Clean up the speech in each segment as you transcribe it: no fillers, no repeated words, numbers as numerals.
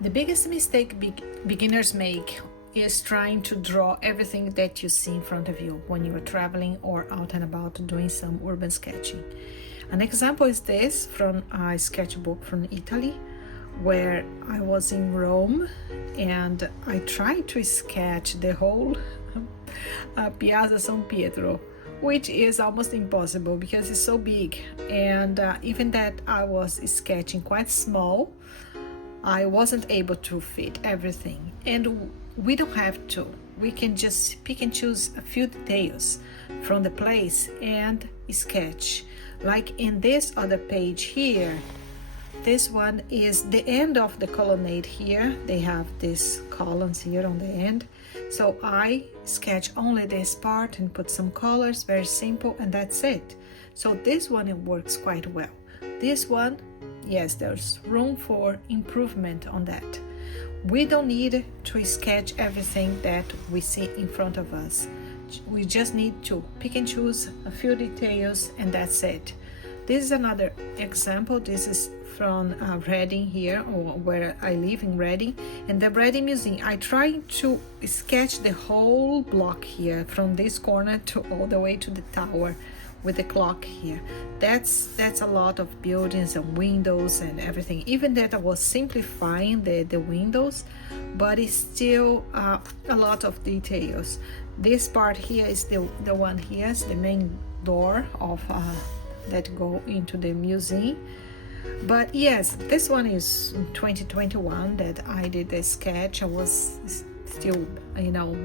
The biggest mistake beginners make is trying to draw everything that you see in front of you when you are traveling or out and about doing some urban sketching. An example is this from a sketchbook from Italy, where I was in Rome and I tried to sketch the whole Piazza San Pietro, which is almost impossible because it's so big, and even that I was sketching quite small, I wasn't able to fit everything. And we don't have to. We can just pick and choose a few details from the place and sketch. Like in this other page here, this one is the end of the colonnade here. They have these columns here on the end. So I sketch only this part and put some colors, very simple, and that's it. So this one, it works quite well. This one, yes, there's room for improvement on that. We don't need to sketch everything that we see in front of us. We just need to pick and choose a few details, and that's it. This is another example. This is from Reading here, or where I live in Reading, and the Reading Museum. I try to sketch the whole block here, from this corner to all the way to the tower with the clock here. That's a lot of buildings and windows and everything. Even that I was simplifying the windows, but it's still a lot of details. This part here is the one here, is the main door of that go into the museum. But yes, this one is 2021 that I did the sketch. I was still,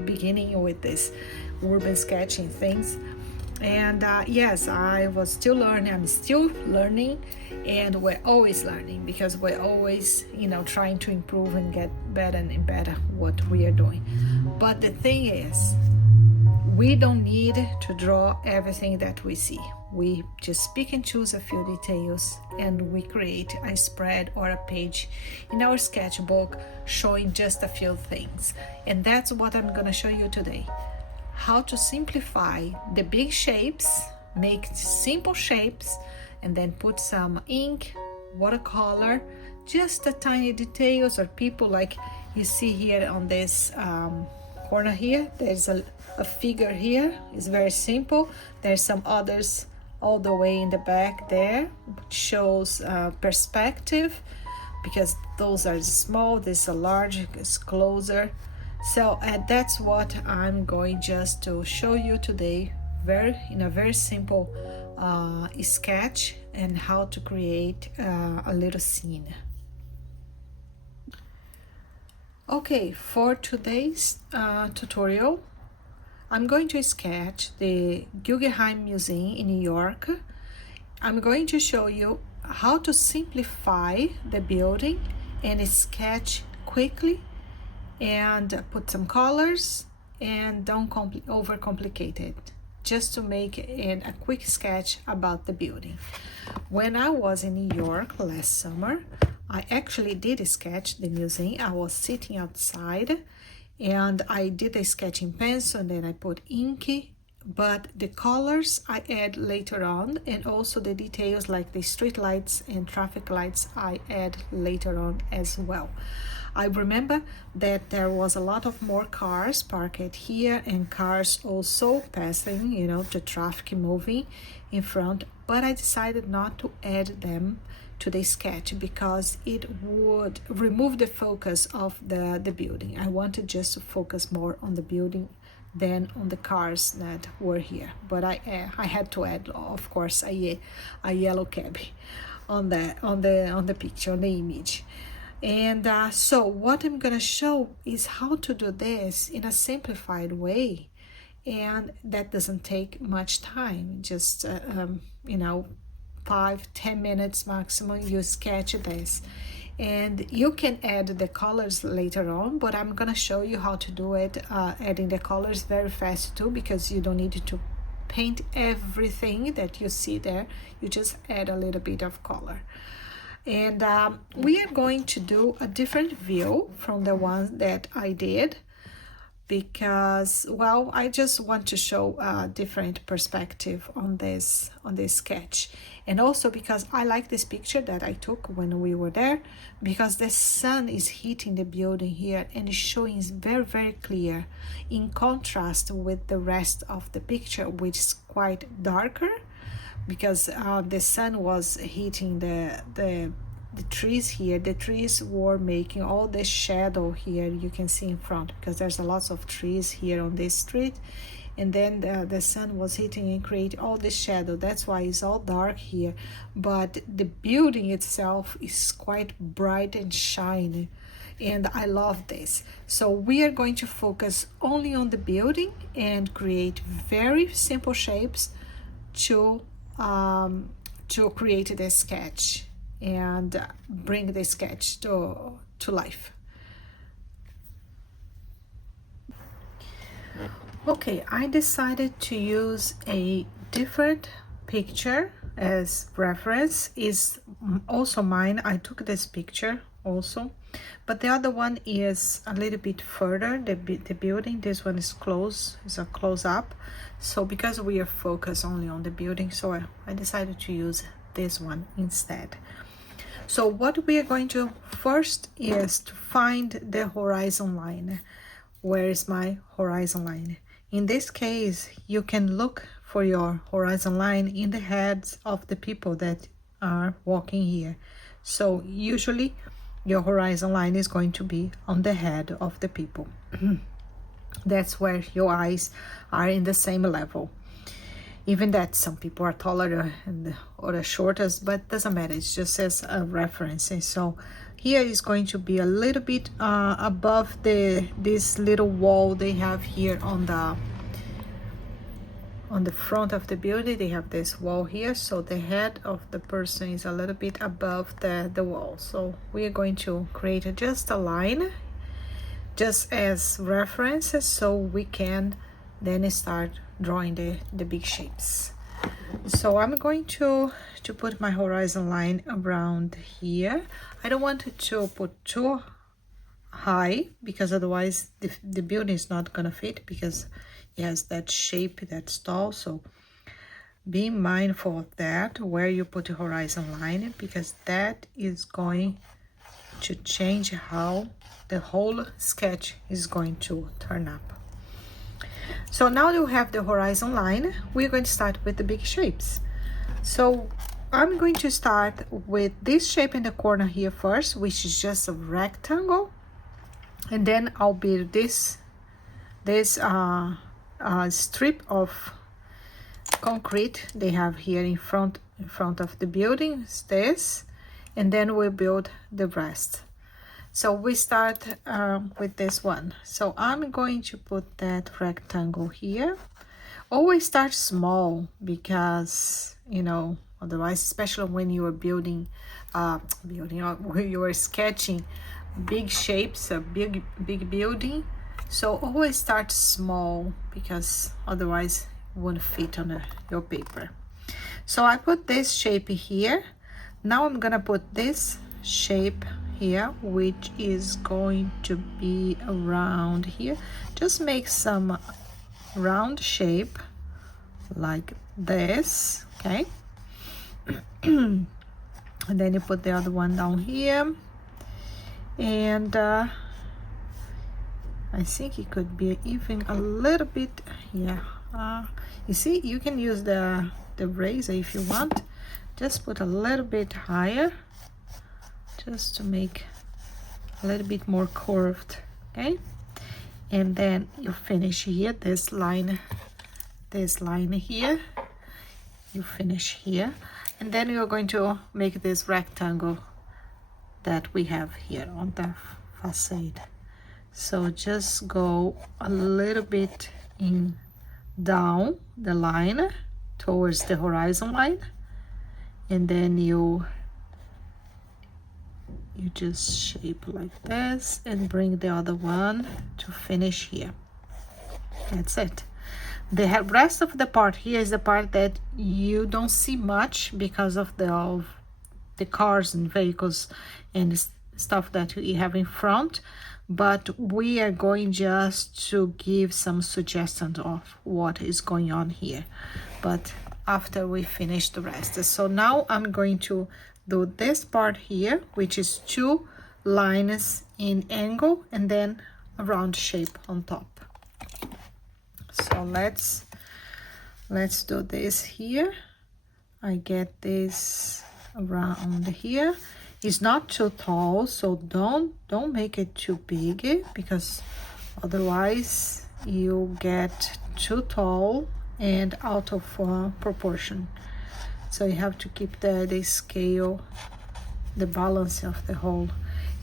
beginning with this urban sketching things. And yes, I was still learning. I'm still learning, and we're always learning because we're always, trying to improve and get better and better what we are doing. But the thing is, we don't need to draw everything that we see. We just pick and choose a few details, and we create a spread or a page in our sketchbook showing just a few things. And that's what I'm going to show you today. How to simplify the big shapes, make simple shapes, and then put some ink, watercolor, just the tiny details, or people like you see here on this corner here. There's a figure here. It's very simple. There's some others all the way in the back there, which shows perspective, because those are small, this is large, it's closer. So that's what I'm going just to show you today, in a very simple sketch, and how to create a little scene. Okay, for today's tutorial, I'm going to sketch the Guggenheim Museum in New York. I'm going to show you how to simplify the building and sketch quickly, and put some colors, and don't overcomplicate it, just to make it a quick sketch about the building. When I was in New York last summer, I actually did sketch the museum. I was sitting outside and I did a sketch in pencil, and then I put ink, but the colors I add later on, and also the details like the street lights and traffic lights I add later on as well. I remember that there was a lot of more cars parked here, and cars also passing, the traffic moving in front, but I decided not to add them to the sketch because it would remove the focus of the building. I wanted just to focus more on the building than on the cars that were here. But I had to add, of course, a yellow cab on the picture, on the image. And so what I'm gonna show is how to do this in a simplified way, and that doesn't take much time, just 5-10 minutes maximum. You sketch this, and you can add the colors later on, but I'm gonna show you how to do it, adding the colors very fast too, because you don't need to paint everything that you see there. You just add a little bit of color. And we are going to do a different view from the one that I did, because, well, I just want to show a different perspective on this sketch. And also because I like this picture that I took when we were there, because the sun is hitting the building here and it's showing very, very clear, in contrast with the rest of the picture, which is quite darker, because the sun was hitting the trees here. The trees were making all the shadow here you can see in front, because there's a lots of trees here on this street, and then the sun was hitting and create all the shadow. That's why it's all dark here, but the building itself is quite bright and shiny, and I love this. So we are going to focus only on the building and create very simple shapes to create the sketch and bring the sketch to life. Okay, I decided to use a different picture as reference. Is also mine. I took this picture also, but the other one is a little bit further, the building. This one is close, it's a close-up. So because we are focused only on the building, so I decided to use this one instead. So what we are going to first is to find the horizon line. Where is my horizon line? In this case, you can look for your horizon line in the heads of the people that are walking here. So usually your horizon line is going to be on the head of the people. That's where your eyes are in the same level. Even that some people are taller or the shortest, but doesn't matter, it's just as a reference. And so here is going to be a little bit above this little wall they have here on the front of the building. They have this wall here, so the head of the person is a little bit above the wall. So we are going to create just a line just as references, so we can then start drawing the big shapes. So I'm going to put my horizon line around here. I don't want it to put too high, because otherwise the building is not gonna fit, because it has that shape that's tall. So be mindful of that, where you put the horizon line, because that is going to change how the whole sketch is going to turn up. So now you have the horizon line, we're going to start with the big shapes. So I'm going to start with this shape in the corner here first, which is just a rectangle, and then I'll build this strip of concrete they have here in front of the building, is this, and then we'll build the rest. So we start with this one. So I'm going to put that rectangle here. Always start small, because otherwise, especially when you are building or when you are sketching big shapes, a big building. So always start small, because otherwise it won't fit on your paper. So I put this shape here. Now I'm gonna put this shape here, which is going to be around here. Just make some round shape like this, okay? And then you put the other one down here, and I think it could be even a little bit, yeah. You see, you can use the razor if you want. Just put a little bit higher, just to make a little bit more curved, okay? And then you finish here, this line here, you finish here, and then you're going to make this rectangle that we have here on the facade. So just go a little bit in down the line towards the horizon line, and then you just shape like this and bring the other one to finish here. That's it. The rest of the part here is the part that you don't see much because of the cars and vehicles and stuff that you have in front, but we are going just to give some suggestions of what is going on here, but after we finish the rest. So now I'm going to do this part here, which is 2 lines in angle and then a round shape on top. So let's do this here. I get this around here. It's not too tall, so don't make it too big, because otherwise you get too tall and out of proportion. So you have to keep the scale, the balance of the whole.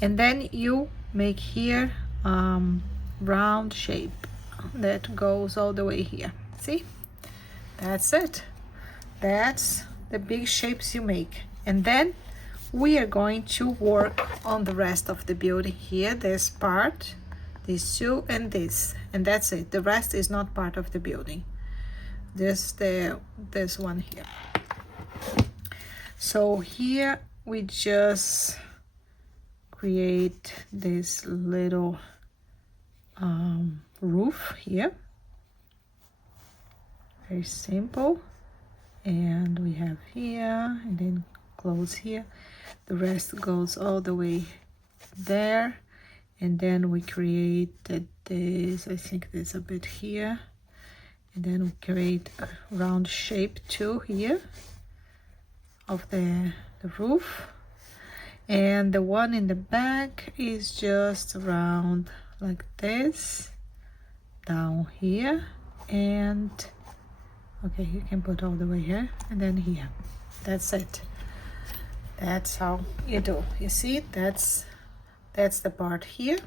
And then you make here round shape that goes all the way here. See, that's it. That's the big shapes you make. And then we are going to work on the rest of the building here, this part, these two, and this, and that's it. The rest is not part of the building. This one here. So here we just create this little roof here, very simple, and we have here and then close here. The rest goes all the way there, and then we created this, I think there's a bit here, and then we create a round shape too here of the roof, and the one in the back is just round like this down here, and okay, you can put all the way here and then here. That's it. That's how you do. You see, that's the part here,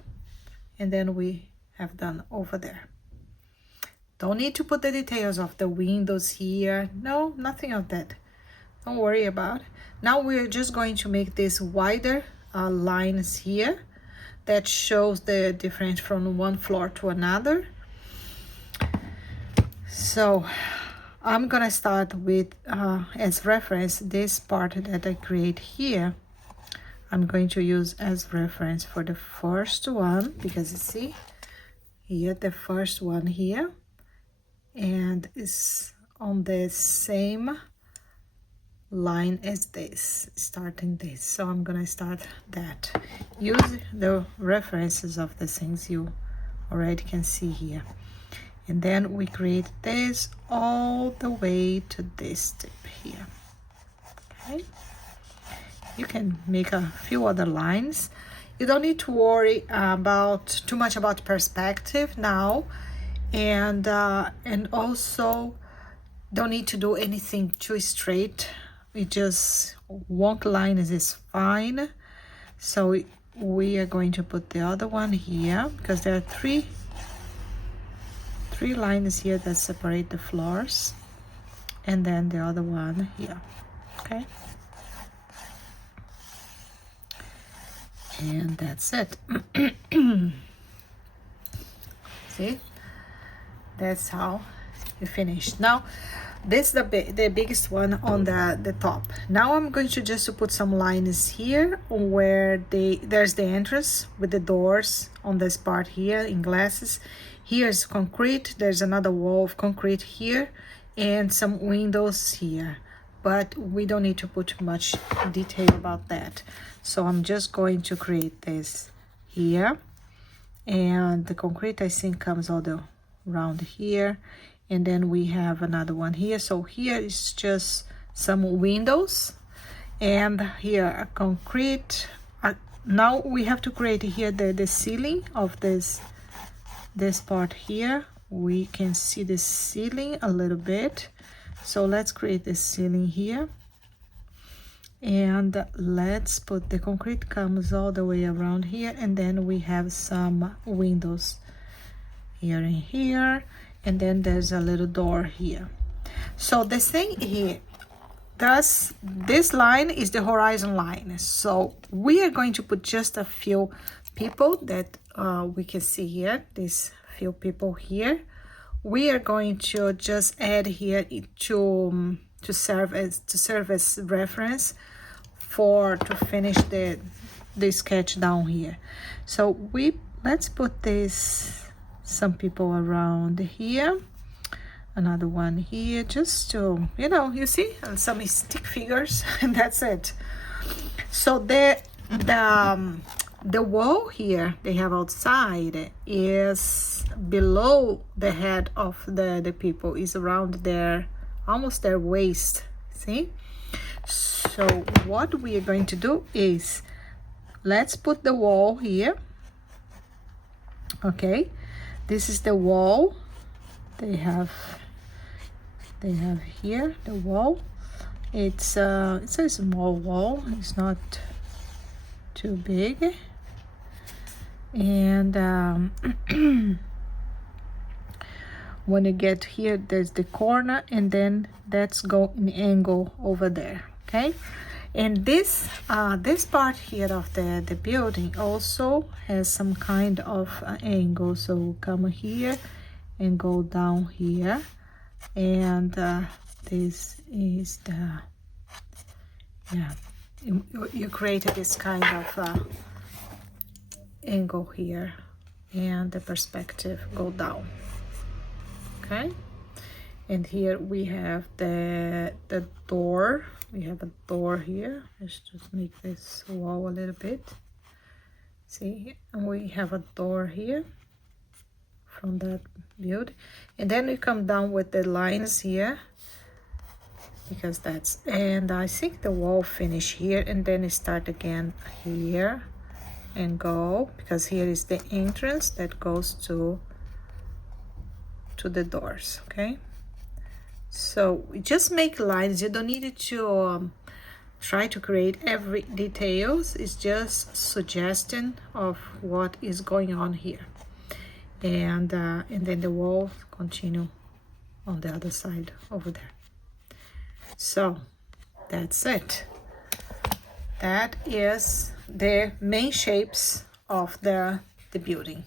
and then we have done over there. Don't need to put the details of the windows here. No, nothing of that. Don't worry about. Now we're just going to make this wider lines here that shows the difference from one floor to another. So I'm gonna start with as reference this part that I create here. I'm going to use as reference for the first one, because you see here the first one here, and it's on the same line as this, starting this. So I'm gonna start that. Use the references of the things you already can see here, and then we create this all the way to this tip here. Okay, you can make a few other lines. You don't need to worry about too much about perspective now, and also don't need to do anything too straight. We just one line is fine. So we are going to put the other one here, because there are three lines here that separate the floors, and then the other one here. Okay, and that's it. See, that's how you finish. Now this is the biggest one on the top. Now I'm going to just put some lines here where there's the entrance with the doors on this part here in glasses. Here's concrete, there's another wall of concrete here, and some windows here, but we don't need to put much detail about that. So I'm just going to create this here, and the concrete I think comes all the around here, and then we have another one here. So here is just some windows, and here a concrete. Now we have to create here the ceiling of this part here. We can see the ceiling a little bit, so let's create the ceiling here, and let's put the concrete comes all the way around here, and then we have some windows here and here, and then there's a little door here. So the thing here, this line is the horizon line, so we are going to put just a few people that we can see here, these few people here. We are going to just add here to serve as reference to finish the sketch down here. So we let's put this, some people around here, another one here, just to, you know, you see, and some stick figures, and that's it. So the wall here they have outside is below the head of the people, is around their, almost their waist, see? So what we are going to do is, let's put the wall here. Okay, this is the wall they have here, the wall. It's a small wall, it's not too big. And when you get here, there's the corner, and then that's go in angle over there. Okay, and this part here of the building also has some kind of angle, so come here and go down here, and this is the, yeah, you created this kind of angle here, and the perspective go down. Okay, and here we have the door. We have a door here. Let's just make this wall a little bit. See, and we have a door here from that building, and then we come down with the lines here, because that's, and I think the wall finish here, and then it start again here and go, because here is the entrance that goes to the doors. Okay, so we just make lines. You don't need to try to create every details. It's just suggestion of what is going on here, and then the wall continue on the other side over there. So that's it. That is the main shapes of the building.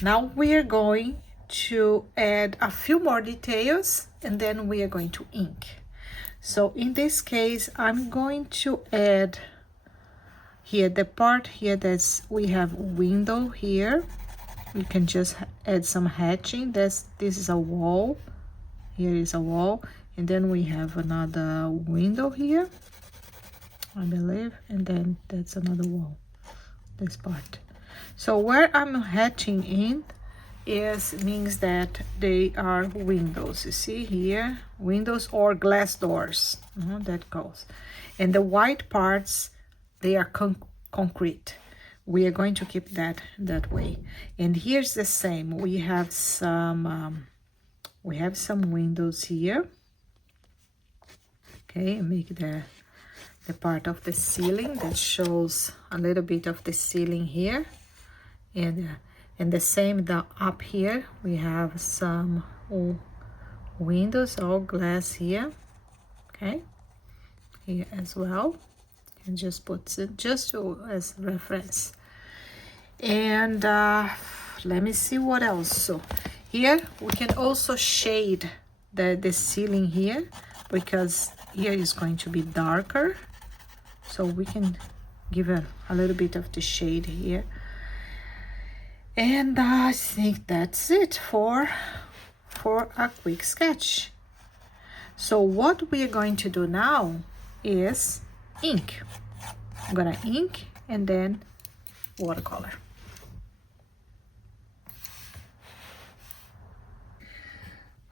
Now we are going to add a few more details, and then we are going to ink. So in this case, I'm going to add here the part here that's, we have window here. We can just add some hatching. This is a wall. Here is a wall, and then we have another window here, I believe, and then that's another wall, this part. So where I'm hatching in means that they are windows. You see here, windows or glass doors, that goes. And the white parts, they are concrete. We are going to keep that way. And here's the same. We have some windows here. Okay, make the part of the ceiling that shows a little bit of the ceiling here, and the same up here. We have some windows, all glass here. Okay, here as well, and just put it just as reference. And let me see what else. So here we can also shade the ceiling here, because here is going to be darker, so we can give a little bit of the shade here. And I think that's it for a quick sketch. So what we are going to do now is ink. I'm gonna ink and then watercolor.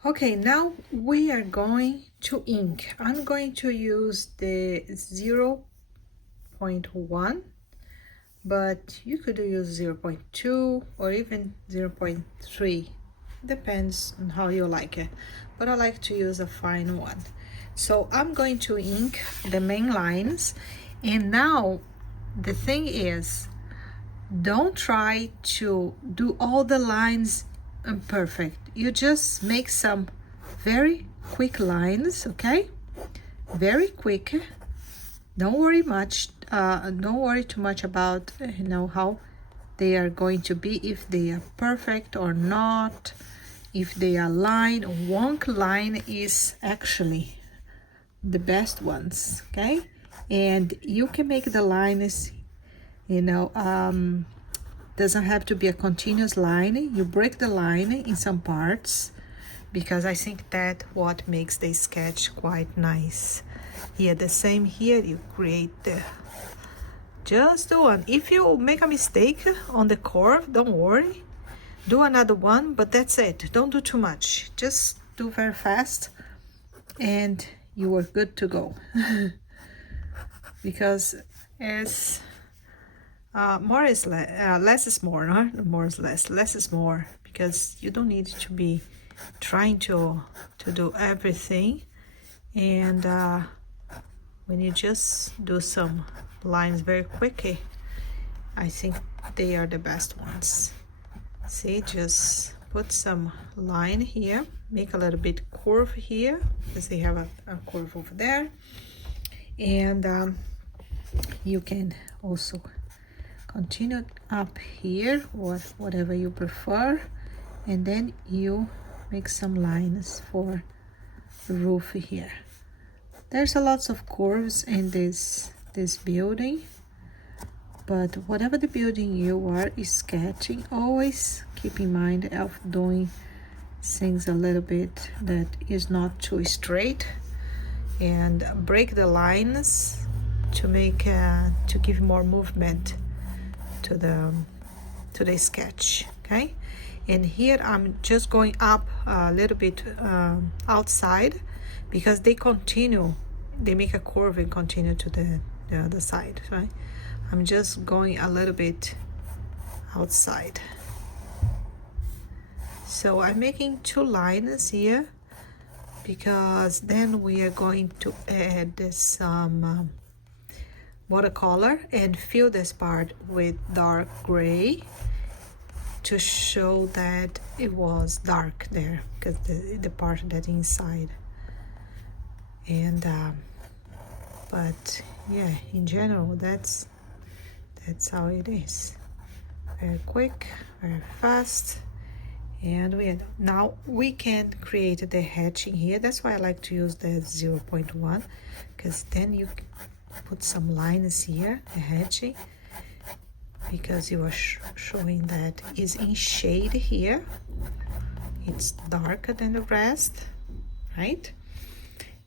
Okay, now we are going to ink. I'm going to use the 0.1, but you could use 0.2 or even 0.3. Depends on how you like it, but I like to use a fine one. So I'm going to ink the main lines, and now the thing is, don't try to do all the lines perfect. You just make some very quick lines, okay? Very quick. Don't worry too much about how they are going to be, if they are perfect or not, if they are line. Wonk line is actually the best ones, okay? And you can make the lines Doesn't have to be a continuous line. You break the line in some parts, because I think that what makes the sketch quite nice. Here, the same here, you create just the one. If you make a mistake on the curve, don't worry. Do another one, but that's it. Don't do too much. Just do very fast and you are good to go. Because as more is less is more, huh? More is less is more, because you don't need to be trying to do everything. And when you just do some lines very quickly, I think they are the best ones. See, just put some line here, make a little bit curve here, because they have a curve over there. And you can also continue up here, or whatever you prefer, and then you make some lines for the roof here. There's a lots of curves in this building, but whatever the building you are sketching, always keep in mind of doing things a little bit that is not too straight, and break the lines to make to give more movement to the sketch. Okay, and here I'm just going up a little bit outside, because they make a curve and continue to the other side, right? I'm just going a little bit outside. So I'm making two lines here, because then we are going to add some watercolor and fill this part with dark gray to show that it was dark there, because the part that inside. And but yeah, in general, that's how it is. Very quick, very fast. And now we can create the hatching here. That's why I like to use the 0.1, because then you put some lines here, the hatching, because you are showing that is in shade here. It's darker than the rest, right?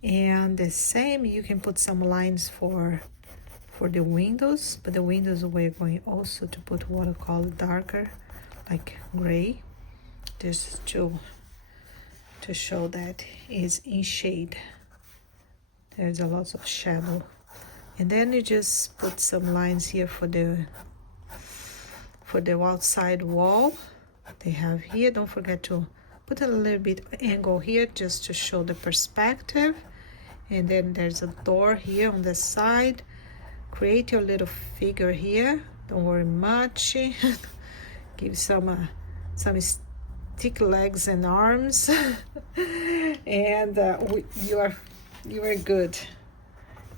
And the same, you can put some lines for the windows, but the windows we're going also to put watercolor darker, like gray, just to show that is in shade. There's a lot of shadow. And then you just put some lines here for the outside wall they have here. Don't forget to put a little bit angle here just to show the perspective. And then there's a door here on the side. Create your little figure here. Don't worry much. Give some stick legs and arms. And you are good.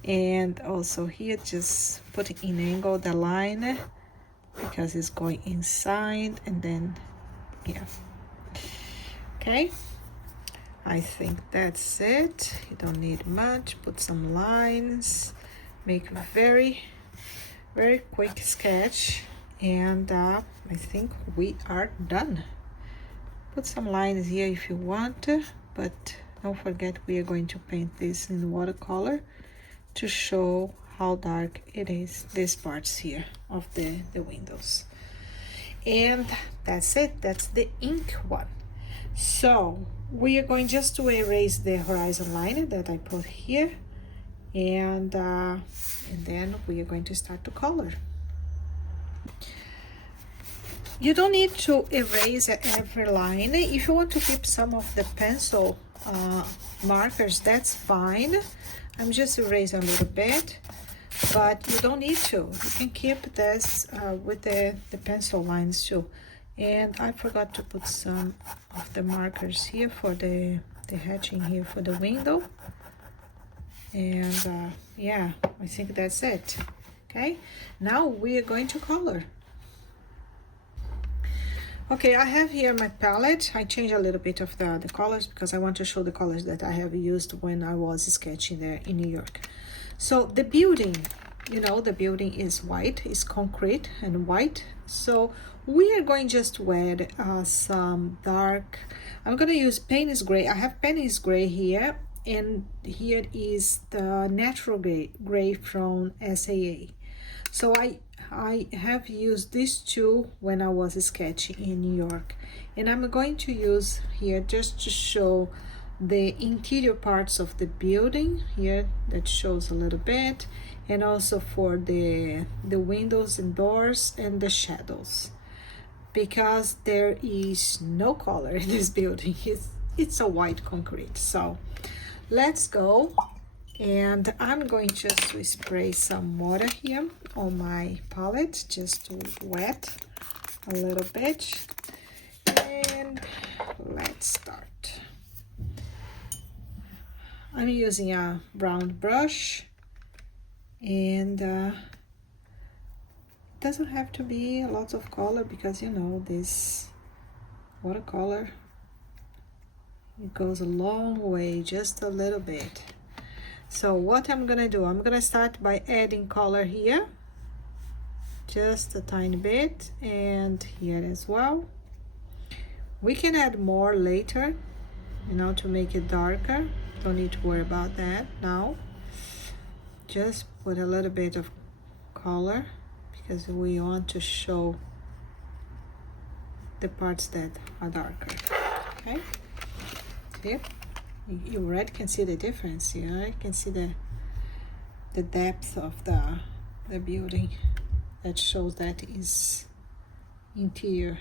And also here, just put in angle the line, because it's going inside, and then yeah. Okay, I think that's it. You don't need much. Put some lines, make a very quick sketch, and I think we are done. Put some lines here if you want, but don't forget we are going to paint this in watercolor to show how dark it is, these parts here of the windows. And that's it. That's the ink one. So we are going just to erase the horizon line that I put here, and then we are going to start to color. You don't need to erase every line. If you want to keep some of the pencil markers, that's fine. I'm just erasing a little bit, but you don't need to. You can keep this with the pencil lines too. And I forgot to put some of the markers here for the hatching here for the window. And yeah, I think that's it. Okay, now we are going to color. Okay, I have here my palette. I changed a little bit of the colors because I want to show the colors that I have used when I was sketching there in New York. So the building, you know, the building is white, it's concrete and white. So we are going just to add some dark, I'm gonna use Payne's gray. I have Payne's gray here, and here is the natural gray from SAA. So I have used these two when I was sketching in New York, and I'm going to use here just to show the interior parts of the building here, that shows a little bit, and also for the windows and doors and the shadows, because there is no color in this building. It's a white concrete. So let's go, and I'm going just to spray some water here on my palette just to wet a little bit, and let's start. I'm using a brown brush, and it doesn't have to be a lot of color, because you know, this watercolor, it goes a long way, just a little bit. So what I'm gonna do, I'm gonna start by adding color here, just a tiny bit, and here as well. We can add more later, you know, to make it darker. Don't need to worry about that now. Just put a little bit of color, because we want to show the parts that are darker. Okay, see, you already can see the difference here. You can see the depth of the building, that shows that is interior.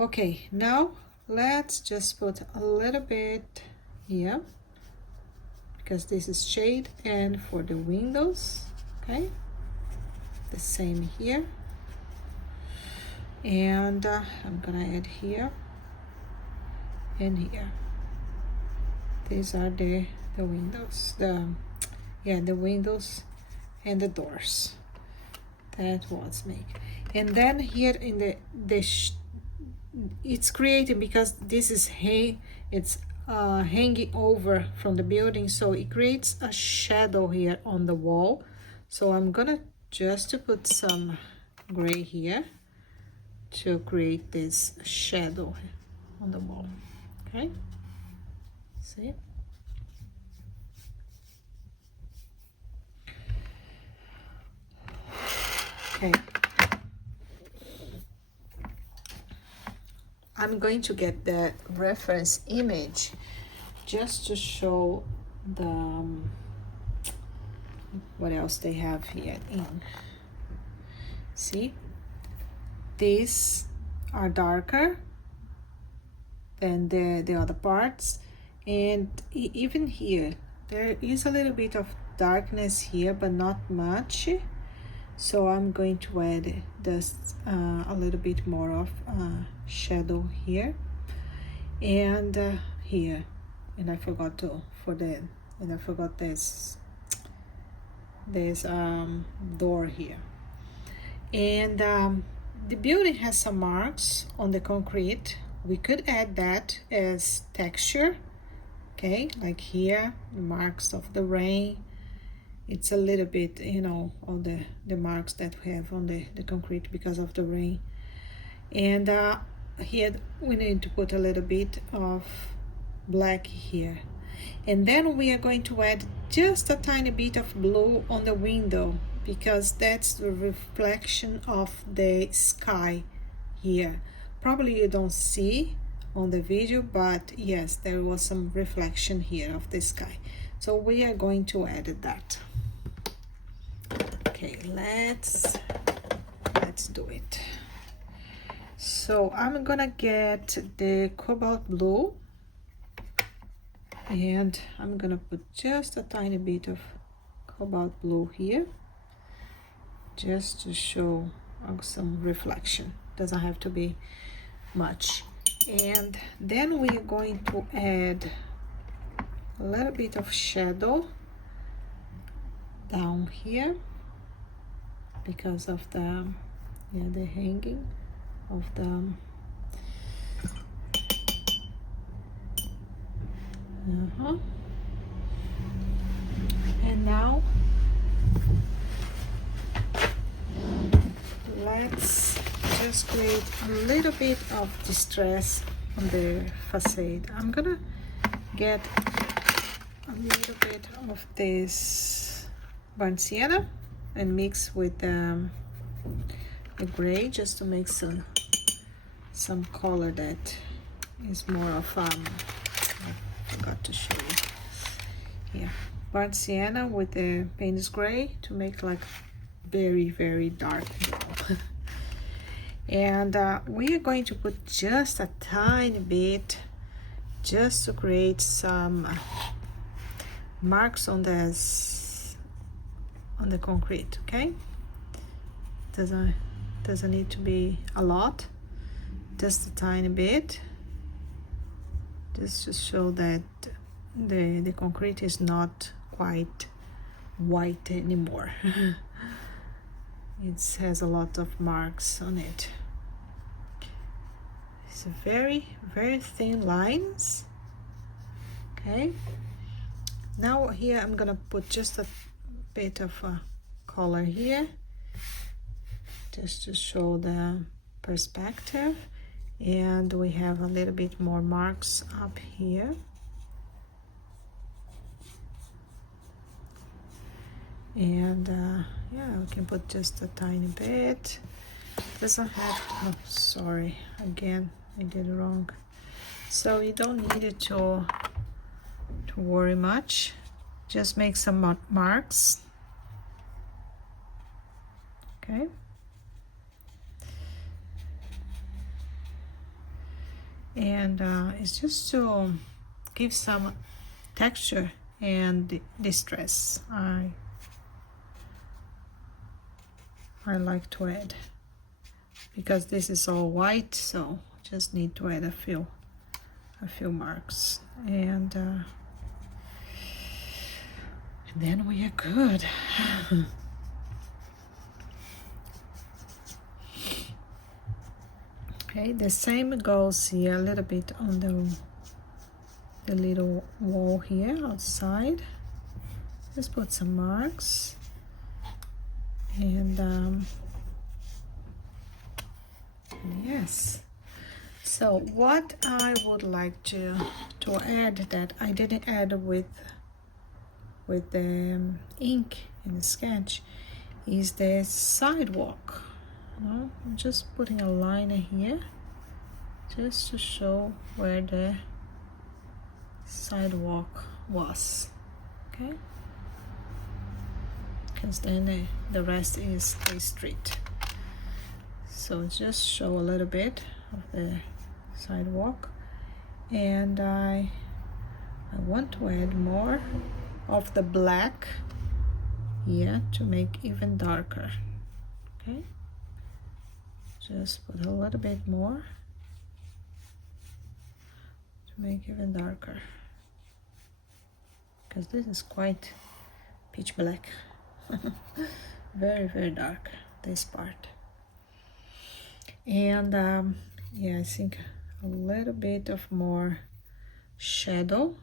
Okay, now let's just put a little bit here, because this is shade, and for the windows, okay, the same here, and I'm gonna add here and here. These are the windows, the windows and the doors. That was make. And then here in the it's creating, because this is it's hanging over from the building, so it creates a shadow here on the wall. So I'm gonna just to put some gray here to create this shadow on the wall. Okay, see? Okay, I'm going to get the reference image just to show the what else they have here in. See, these are darker than the other parts, and even here there is a little bit of darkness here, but not much. So I'm going to add this a little bit more of shadow here and here, and I forgot this door here. And the building has some marks on the concrete. We could add that as texture, okay, like here, the marks of the rain. It's a little bit, you know, all the marks that we have on the concrete because of the rain. And here we need to put a little bit of black here. And then we are going to add just a tiny bit of blue on the window, because that's the reflection of the sky here. Probably you don't see on the video, but yes, there was some reflection here of the sky. So we are going to add that. Okay, let's do it. So I'm gonna get the cobalt blue, and I'm gonna put just a tiny bit of cobalt blue here, just to show some reflection. Doesn't have to be much. And then we're going to add a little bit of shadow down here, because of the hanging of the and now let's just create a little bit of distress on the facade. I'm gonna get a little bit of this burnt sienna and mix with the gray just to make some color that is more of I forgot to show you here. Burnt sienna with the Payne's gray to make like very dark yellow. And we are going to put just a tiny bit just to create some marks on the concrete. Okay, doesn't need to be a lot, just a tiny bit, just to show that the concrete is not quite white anymore. It has a lot of marks on it. It's very thin lines. Okay, now here I'm gonna put just a bit of a color here just to show the perspective, and we have a little bit more marks up here. And yeah, we can put just a tiny bit. Doesn't have, oh sorry, again I did it wrong. So you don't need it to worry much, just make some marks. Okay, and it's just to give some texture and distress. I like to add, because this is all white, so just need to add a few marks, and then we are good. Okay, the same goes here a little bit on the little wall here outside. Just put some marks, and yes. So what I would like to add that I didn't add with the ink in the sketch is the sidewalk. I'm just putting a line here just to show where the sidewalk was. Okay, because then the rest is the street. So just show a little bit of the sidewalk, and I want to add more of the black here to make even darker. Okay, just put a little bit more to make even darker, because this is quite pitch black. very dark, this part. And yeah, I think a little bit of more shadow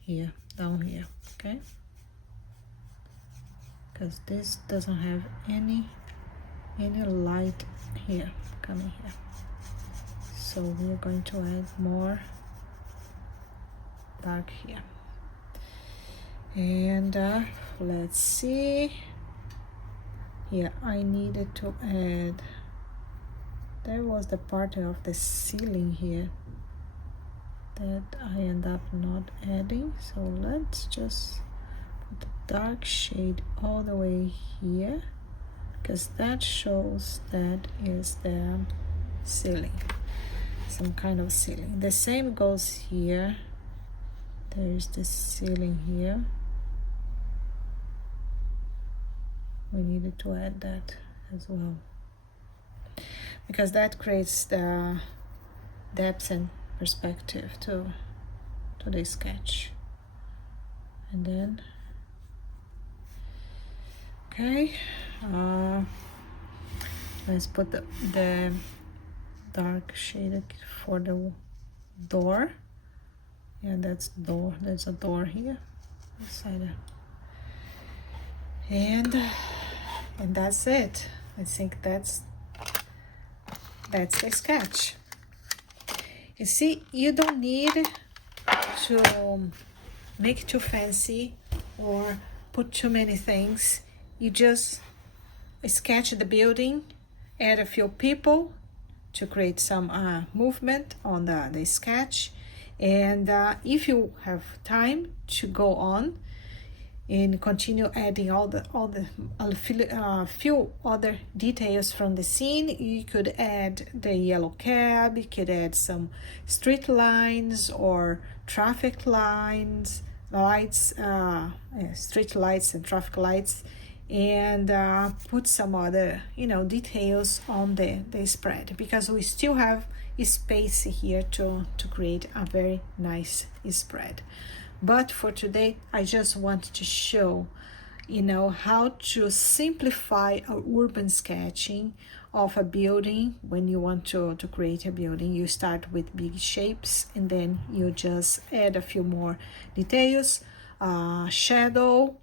here, down here. Okay, because this doesn't have any light here coming here, so we're going to add more dark here. And let's see, here I needed to add, there was the part of the ceiling here that I end up not adding, so let's just put the dark shade all the way here, because that shows that is the ceiling, some kind of ceiling. The same goes here, there's the ceiling here. We needed to add that as well, because that creates the depth and perspective to the sketch. And then okay, let's put the dark shade for the door. Yeah, that's the door. There's a door here inside. And that's it. I think that's the sketch. You see, you don't need to make too fancy or put too many things. You just sketch the building, add a few people to create some movement on the sketch, and if you have time to go on and continue adding all the few other details from the scene, you could add the yellow cab, you could add some street lines or traffic lights, street lights and traffic lights, and put some other details on the spread, because we still have space here to create a very nice spread. But for today, I just want to show how to simplify a urban sketching of a building. When you want to create a building, you start with big shapes, and then you just add a few more details, shadow,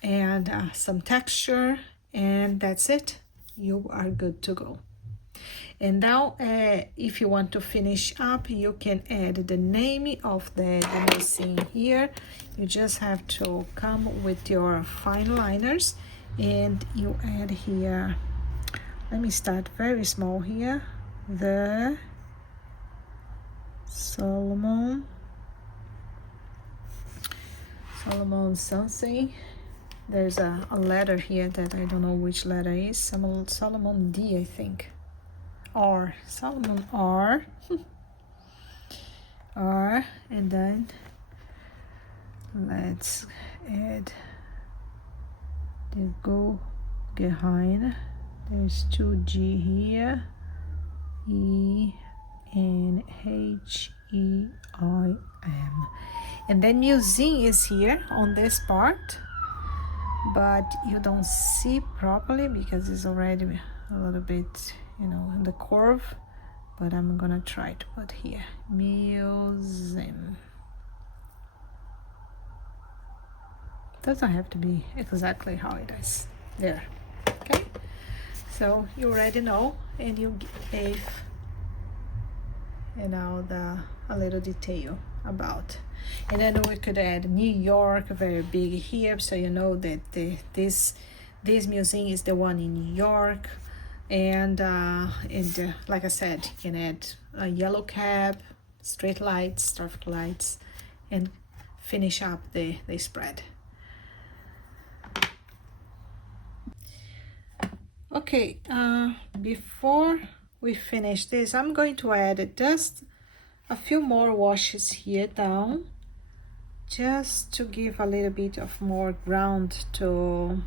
and some texture, and that's it. You are good to go. And now if you want to finish up, you can add the name of the new scene here. You just have to come with your fine liners and you add here, let me start very small here, the Solomon something. There's a letter here that I don't know which letter is. Solomon D, I think. R, Solomon R. R, and then let's add the go behind. There's 2G here. E N H E I M. And then museum is here on this part, but you don't see properly because it's already a little bit in the curve, but I'm gonna try to put here museum. Doesn't have to be exactly how it is there. Okay, so you already know, and you gave a little detail about. And then we could add New York, very big here, so you know that this museum is the one in New York. And like I said, you can add a yellow cab, street lights, traffic lights, and finish up the spread. Okay, before we finish this, I'm going to add just a few more washes here down, just to give a little bit of more ground to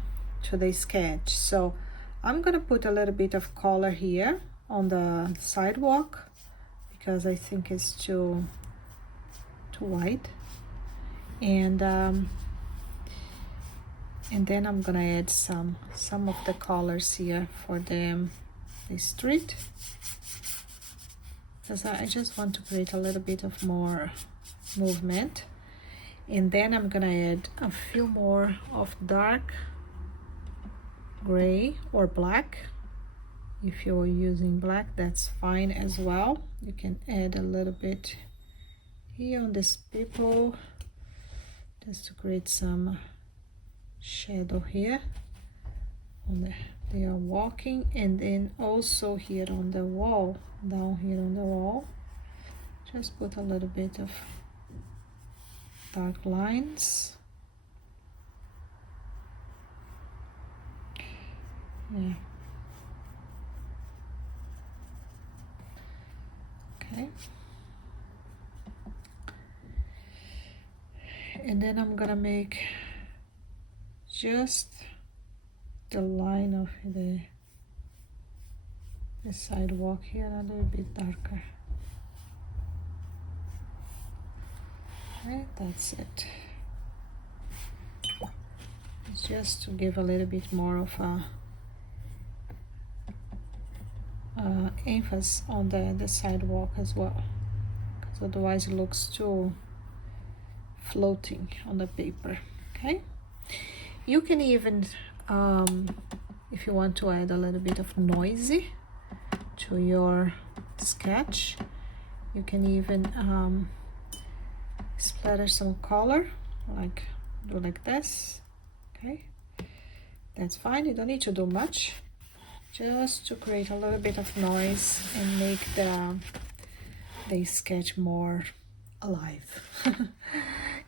the sketch. So I'm gonna put a little bit of color here on the sidewalk because I think it's too white, and then I'm gonna add some of the colors here for the street, because I just want to create a little bit of more movement. And then I'm gonna add a few more of dark gray or black. If you're using black, that's fine as well. You can add a little bit here on this people just to create some shadow here on they are walking. And then also here on the wall, down here on the wall, just put a little bit of dark lines. Yeah. Okay. And then I'm gonna make just the line of the sidewalk here a little bit darker. Okay, that's it. It's just to give a little bit more of a emphasis on the sidewalk as well, because otherwise it looks too floating on the paper. Okay, you can even if you want to add a little bit of noisy to your sketch, you can even splatter some color, like do like this. Okay, that's fine. You don't need to do much, just to create a little bit of noise and make the sketch more alive.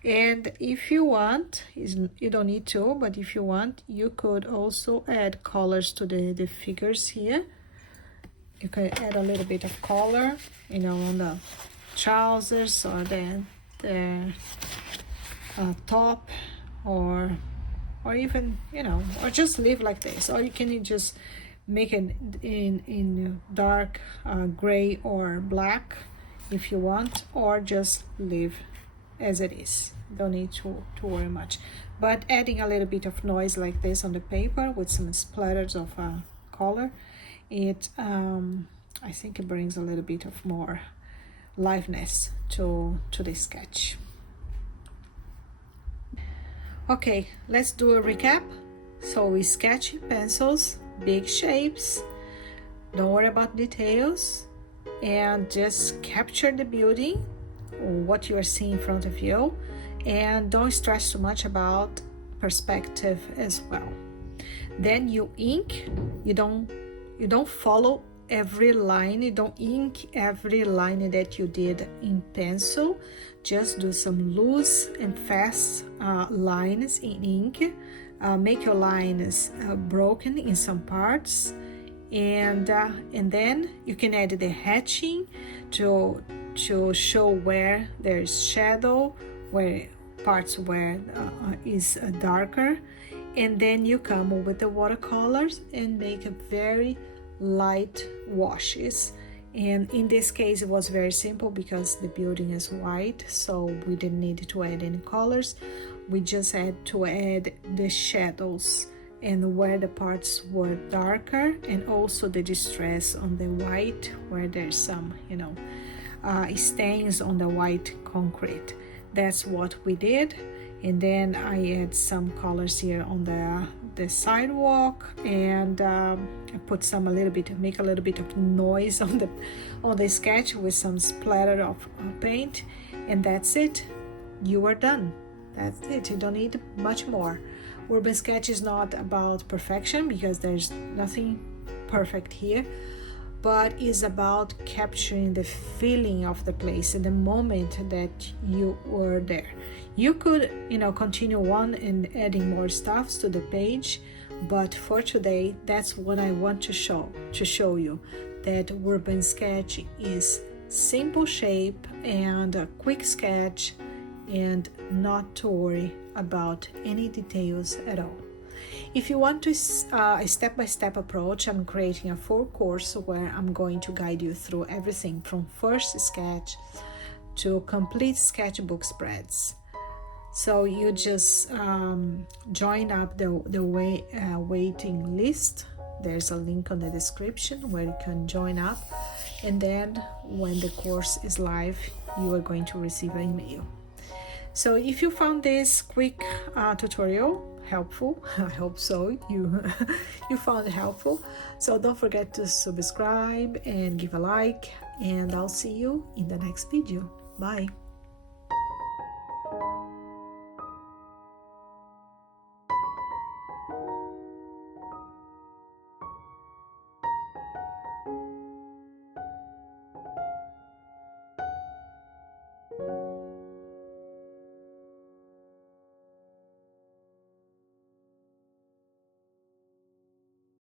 And if you want, you don't need to, but if you want, you could also add colors to the figures here. You can add a little bit of color, you know, on the trousers or the top, or even, you know, or just leave like this, or you can just make it in dark gray or black if you want, or just leave as it is. Don't need to worry much, but adding a little bit of noise like this on the paper with some splatters of color, it I think it brings a little bit of more liveness to the sketch. Okay, let's do a recap. So we sketch in pencils, big shapes, don't worry about details, and just capture the building, what you are seeing in front of you, and don't stress too much about perspective as well. Then you ink. You don't follow every line, you don't ink every line that you did in pencil. Just do some loose and fast lines in ink. Make your lines broken in some parts, and then you can add the hatching to show where there's shadow, where parts where is darker, and then you come with the watercolors and make a very light washes. And in this case it was very simple because the building is white, so we didn't need to add any colors. We just had to add the shadows and where the parts were darker, and also the distress on the white where there's some, you know, stains on the white concrete. That's what we did. And then I add some colors here on the sidewalk, and I put some make a little bit of noise on the sketch with some splatter of paint, and that's it. You are done. That's it. You don't need much more. Urban sketch is not about perfection because there's nothing perfect here, but is about capturing the feeling of the place and the moment that you were there. You could, you know, continue on and adding more stuffs to the page, but for today, that's what I want to show you, that urban sketch is simple shape and a quick sketch, and not to worry about any details at all. If you want to a step-by-step approach, I'm creating a full course where I'm going to guide you through everything from first sketch to complete sketchbook spreads. So you just join up the waiting list. There's a link on the description where you can join up, and then when the course is live, you are going to receive an email. So if you found this quick tutorial helpful, I hope so, you found it helpful. So don't forget to subscribe and give a like, and I'll see you in the next video. Bye.